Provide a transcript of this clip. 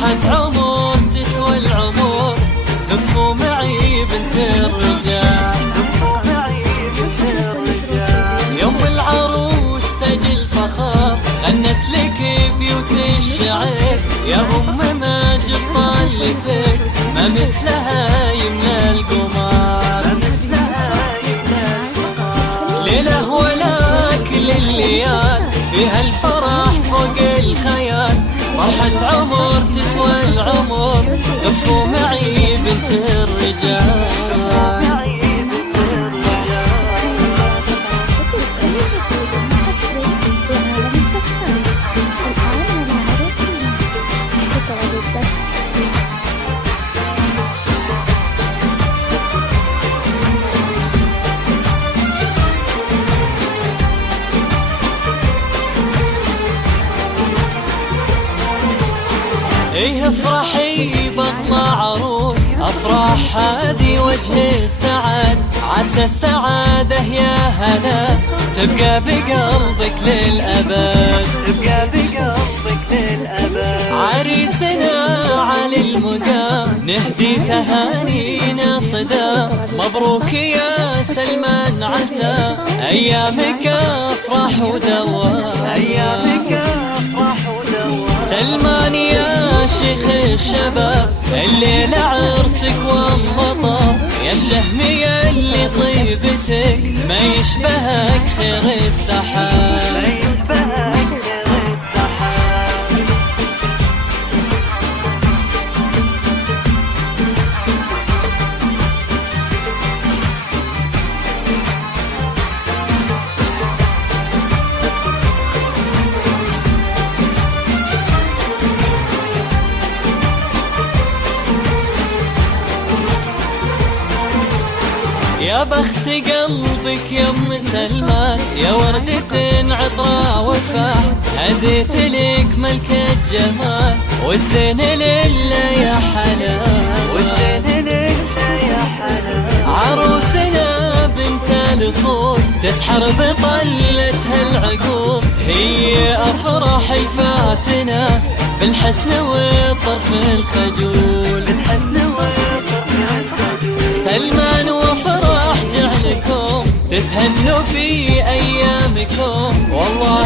فرحة عمر تسوى العمر، زفوا معي بنت الرجال. يوم العروس تجي الفخر، غنت لك بيوت الشعر، يا ماجد طلتك ما مثلها يملى القمر. ليلة ولا كل الليال، فيها الفرح فوق الخيال، فرحة عمر تسوى العمر، زفوا معي بنت الرجال. ايه افرحي بطلع عروس، افراح هذه وجه السعد، عسى السعادة يا هلا تبقى بقلبك للأبد، تبقى بقلبك للأبد. عريسنا على المقام نهدي تهانينا صدا، مبروك يا سلمان عسى أيامك أفراح ودوام، أيامك أفراح ودوام. سلمان يا شيخ الشباب الليلة عرسك والمطر، يا الشهمية اللي طيبتك ما يشبهك خير السحاب، ما يشبهك خير السحاب. يا بخت قلبك يا ام سلمان، يا وردة عطرة وفاح، هديت لك ملكة جمال، والزين لله يا حلال، والزين لله يا حلال. عروسنا بنت الأصول تسحر بطلتها العقول، هي أفراح الفاتنة بالحسن والطرف الخجول، بالحسن والطرف الخجول. سلمان وفرح جعلكم تتهنوا في أيامكم، والله